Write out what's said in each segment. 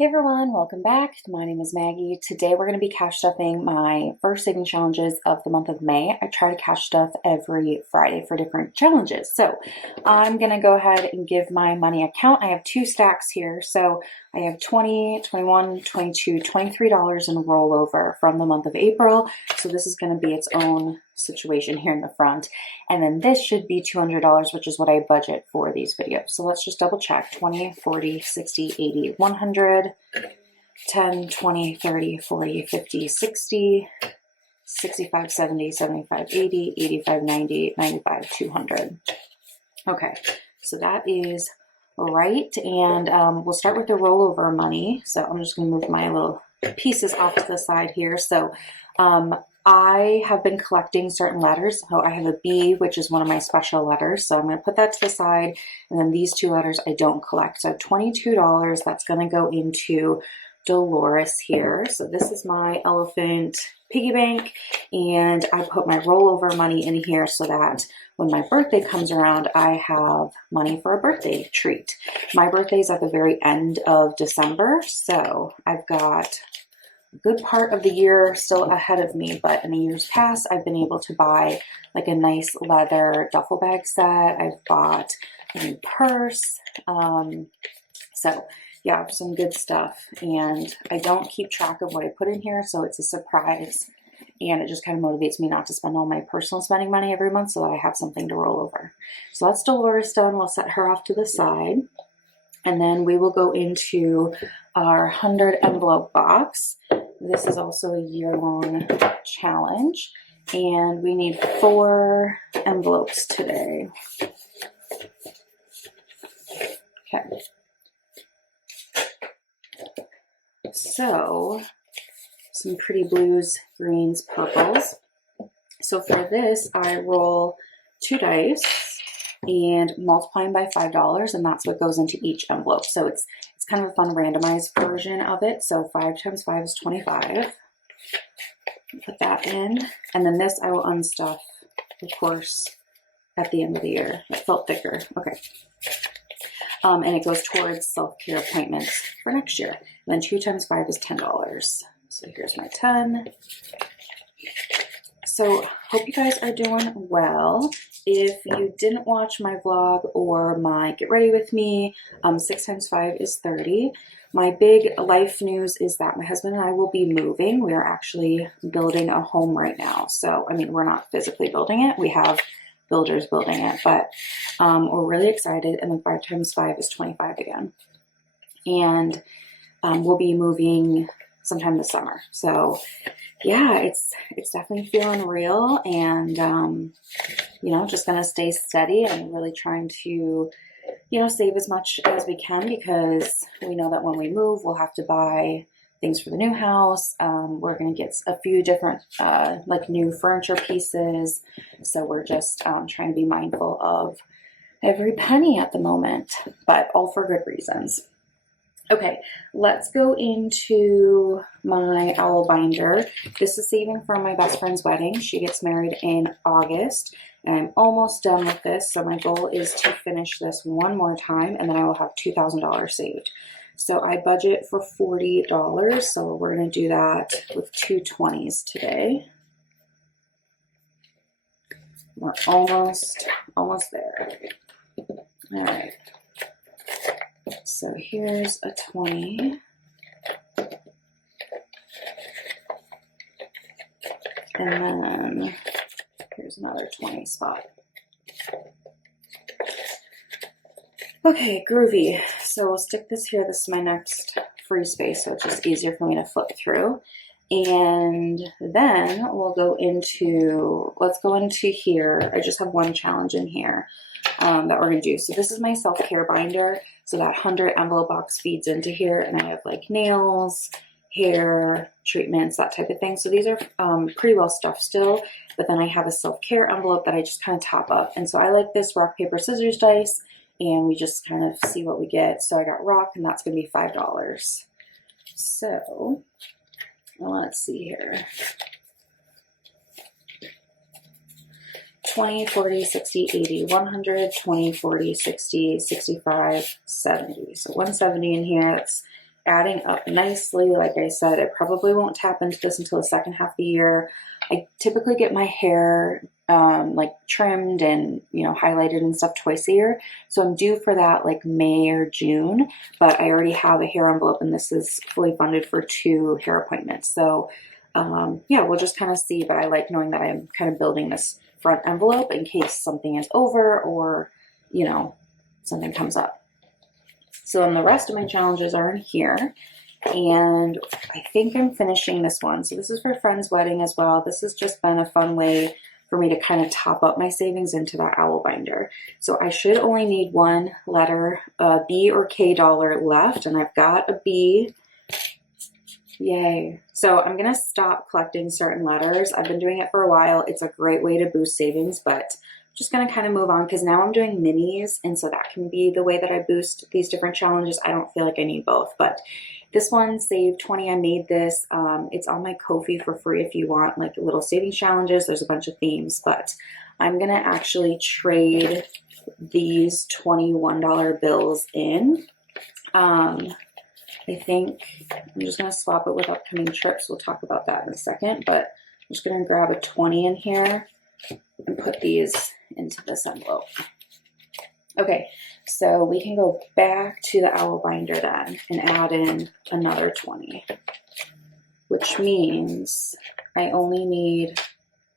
Hey everyone, welcome back. My name is Maggie. Today we're going to be cash stuffing my first saving challenges of the month of May. I try to cash stuff every Friday for different challenges. So I'm going to go ahead and give my money account. I have two stacks here. So I have $20, $21, $22, $23 in rollover from the month of April. So this is going to be its own situation here in the front. And then this should be $200, which is what I budget for these videos. So let's just double check. 20, 40, 60, 80, 100, 10, 20, 30, 40, 50, 60, 65, 70, 75, 80, 85, 90, 95, 200. Okay, so that is right. And we'll start with the rollover money. So I'm just going to move my little pieces off to the side here. So I have been collecting certain letters. So I have a B, which is one of my special letters. So I'm going to put that to the side. And then these two letters I don't collect. So $22, that's going to go into Dolores here. So this is my elephant piggy bank. And I put my rollover money in here so that when my birthday comes around, I have money for a birthday treat. My birthday is at the very end of December. So I've got a good part of the year still ahead of me, but in the years past, I've been able to buy like a nice leather duffel bag set. I've bought a new purse. So yeah, some good stuff. And I don't keep track of what I put in here, so it's a surprise. And it just kind of motivates me not to spend all my personal spending money every month so that I have something to roll over. So that's Dolores done. We'll set her off to the side. And then we will go into our 100 envelope box. This is also a year-long challenge. And we need 4 envelopes today. Okay. So, some pretty blues, greens, purples. So for this, I roll 2 dice and multiply them by $5, and that's what goes into each envelope. So it's kind of a fun randomized version of it. So 5 times 5 is 25. Put that in, and then this I will unstuff, of course, at the end of the year. It felt thicker. Okay. And it goes towards self-care appointments for next year. And then 2 times 5 is $10. So here's my 10. So hope you guys are doing well. If you didn't watch my vlog or my get ready with me, 6 times 5 is 30. My big life news is that my husband and I will be moving. We are actually building a home right now. So, I mean, we're not physically building it. We have builders building it, but we're really excited. And then 5 times 5 is 25 again. And we'll be moving sometime this summer. So yeah, it's definitely feeling real, and you know, just gonna stay steady and really trying to, you know, save as much as we can, because we know that when we move, we'll have to buy things for the new house. We're gonna get a few different like new furniture pieces. So we're just trying to be mindful of every penny at the moment, but all for good reasons. Okay, let's go into my owl binder. This is saving from my best friend's wedding. She gets married in August, and I'm almost done with this. So my goal is to finish this one more time, and then I will have $2,000 saved. So I budget for $40, so we're going to do that with 2 20s today. We're almost there. All right. So here's a 20. And then here's another 20 spot. Okay, groovy. So we'll stick this here. This is my next free space, so it's just easier for me to flip through. And then we'll go into, let's go into here. I just have one challenge in here that we're going to do. So this is my self-care binder. So that 100 envelope box feeds into here, and I have like nails, hair, treatments, that type of thing. So these are pretty well stuffed still, but then I have a self-care envelope that I just kind of top up. And so I like this rock, paper, scissors dice, and we just kind of see what we get. So I got rock, and that's going to be $5. So let's see here. 20, 40, 60, 80, 100, 20, 40, 60, 65, 70. So 170 in here. That's adding up nicely. Like I said, I probably won't tap into this until the second half of the year. I typically get my hair like trimmed and, you know, highlighted and stuff twice a year. So I'm due for that like May or June, but I already have a hair envelope and this is fully funded for 2 hair appointments. So yeah, we'll just kind of see, but I like knowing that I'm kind of building this front envelope in case something is over or, you know, something comes up. So then the rest of my challenges are in here. And I think I'm finishing this one. So this is for a friend's wedding as well. This has just been a fun way for me to kind of top up my savings into that owl binder. So I should only need one letter, a B or K dollar left, and I've got a B. Yay. So I'm going to stop collecting certain letters. I've been doing it for a while. It's a great way to boost savings, but I'm just going to kind of move on because now I'm doing minis, and so that can be the way that I boost these different challenges. I don't feel like I need both, but this one, Save 20, I made this. It's on my Ko-fi for free if you want like little savings challenges. There's a bunch of themes, but I'm going to actually trade these $21 bills in. I think I'm just going to swap it with upcoming trips. We'll talk about that in a second, but I'm just going to grab a 20 in here and put these into this envelope. Okay, so we can go back to the owl binder then and add in another 20, which means I only need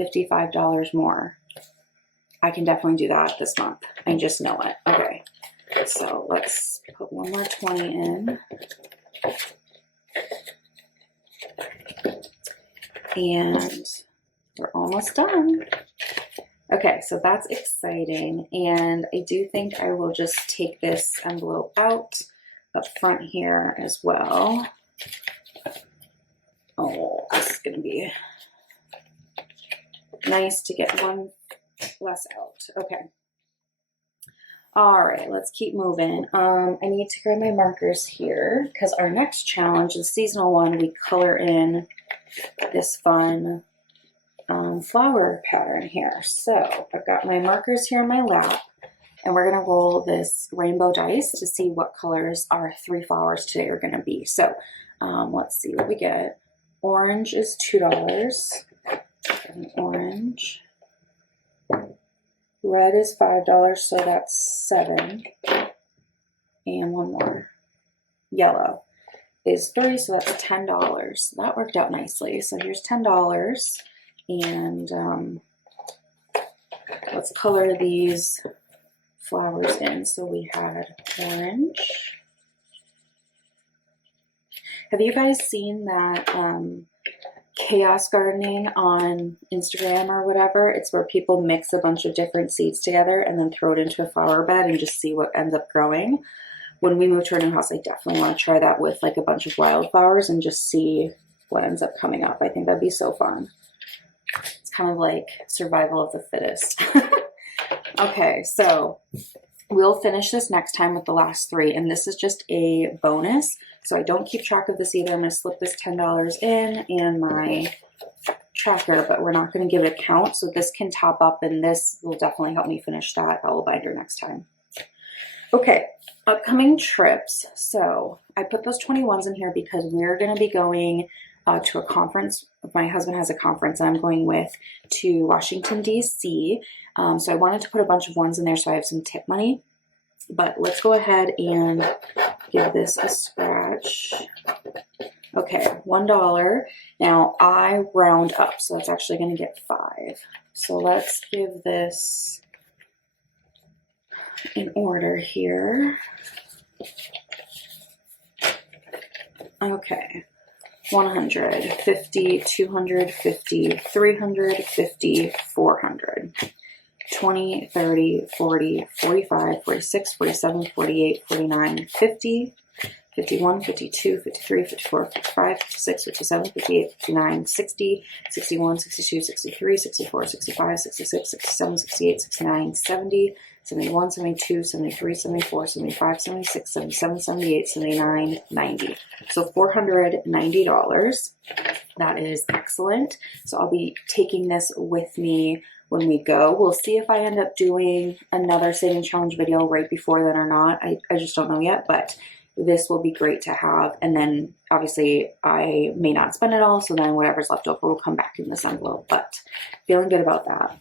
$55 more. I can definitely do that this month. I just know it. Okay, so let's put one more 20 in. And we're almost done. Okay, so that's exciting, and I do think I will just take this envelope out up front here as well. Oh, this is going to be nice to get one less out. Okay. All right, let's keep moving. I need to grab my markers here because our next challenge, the seasonal one, we color in this fun flower pattern here. So I've got my markers here on my lap, and we're going to roll this rainbow dice to see what colors our 3 flowers today are going to be. So let's see what we get. Orange is $2. Orange. Red is $5, so that's $7. And one more. Yellow is $3, so that's $10. That worked out nicely. So here's $10. And let's color these flowers in. So we had orange. Have you guys seen that chaos gardening on Instagram or whatever? It's where people mix a bunch of different seeds together and then throw it into a flower bed and just see what ends up growing. When we move to our new house, I definitely want to try that with like a bunch of wildflowers and just see what ends up coming up. I think that'd be so fun. It's kind of like survival of the fittest. Okay, so we'll finish this next time with the last 3, and this is just a bonus. So I don't keep track of this either. I'm going to slip this $10 in my tracker, but we're not going to give it a count. So this can top up, and this will definitely help me finish that owl binder next time. Okay, upcoming trips. So I put those 21s in here because we're going to be going to a conference. My husband has a conference I'm going with to Washington, D.C. So I wanted to put a bunch of ones in there so I have some tip money. But let's go ahead and give this a scratch. Okay, $1. Now I round up, so that's actually going to get 5. So let's give this in order here. Okay. 100, 50, 250, 350, 400, 20, 30, 40, 45, 46, 47, 48, 49, 50, 51, 52, 53, 54, 55, 56, 57, 58, 59, 60, 61, 62, 63, 64, 65, 66, 67, 68, 69, 70, 71, 72, 73, 74, 75, 76, 77, 78, 79, 90. So $490. That is excellent. So I'll be taking this with me when we go. We'll see if I end up doing another saving challenge video right before then or not. I just don't know yet, but this will be great to have. And then obviously I may not spend it all, so then whatever's left over will come back in this envelope, but feeling good about that.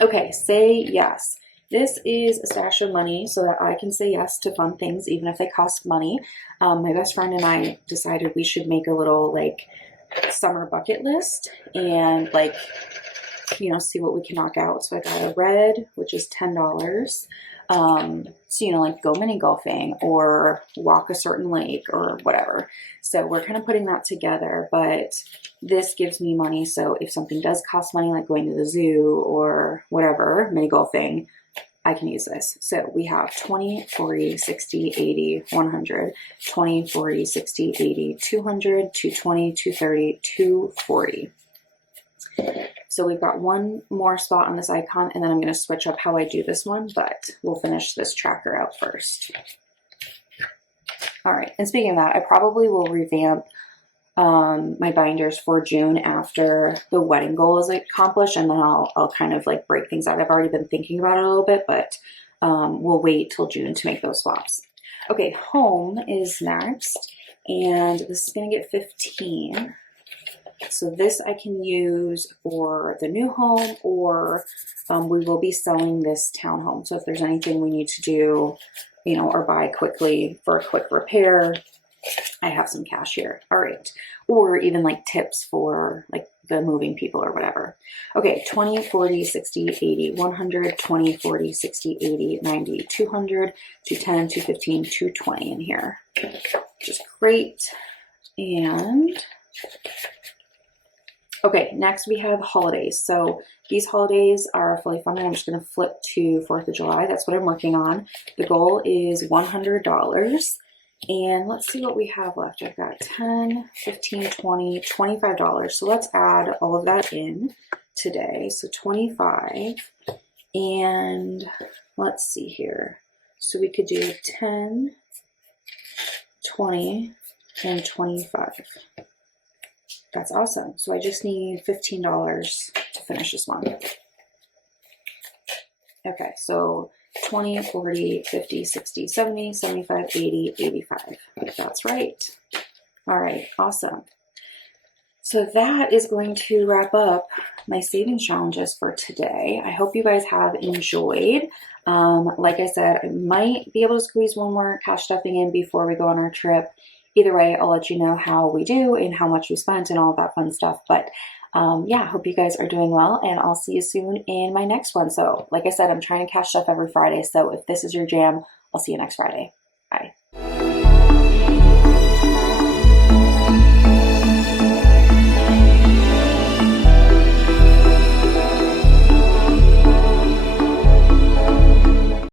Okay, say yes. This is a stash of money so that I can say yes to fun things, even if they cost money. My best friend and I decided we should make a little like summer bucket list and like, you know, see what we can knock out. So I got a red, which is $10. So, you know, like go mini golfing or walk a certain lake or whatever. So we're kind of putting that together, but this gives me money. So if something does cost money, like going to the zoo or whatever, mini golfing, I can use this. So we have 20, 40, 60, 80, 100, 20, 40, 60, 80, 200, 220, 230, 240. So we've got one more spot on this icon, and then I'm going to switch up how I do this one, but we'll finish this tracker out first. All right, and speaking of that, I probably will revamp my binders for June after the wedding goal is accomplished, and then I'll kind of like break things out. I've already been thinking about it a little bit, but we'll wait till June to make those swaps. Okay, home is next, and this is going to get 15. So this I can use for the new home, or we will be selling this townhome. So if there's anything we need to do, you know, or buy quickly for a quick repair, I have some cash here. All right. Or even like tips for like the moving people or whatever. Okay, 20, 40, 60, 80, 100, 20, 40, 60, 80, 90, 200, 210, 215, 220 in here, which is great. And okay, next we have holidays. So these holidays are fully funded. I'm just going to flip to 4th of July. That's what I'm working on. The goal is $100. And let's see what we have left. I've got 10, 15, 20, $25. So let's add all of that in today. So 25. And let's see here. So we could do 10, 20, and 25. That's awesome. So I just need $15 to finish this one. Okay, so 20, 40, 50, 60, 70, 75, 80, 85. That's right. All right, awesome. So that is going to wrap up my savings challenges for today. I hope you guys have enjoyed. Like I said, I might be able to squeeze one more cash stuffing in before we go on our trip. Either way, I'll let you know how we do and how much we spent and all that fun stuff. But yeah, hope you guys are doing well, and I'll see you soon in my next one. So like I said, I'm trying to cash stuff every Friday. So if this is your jam, I'll see you next Friday. Bye.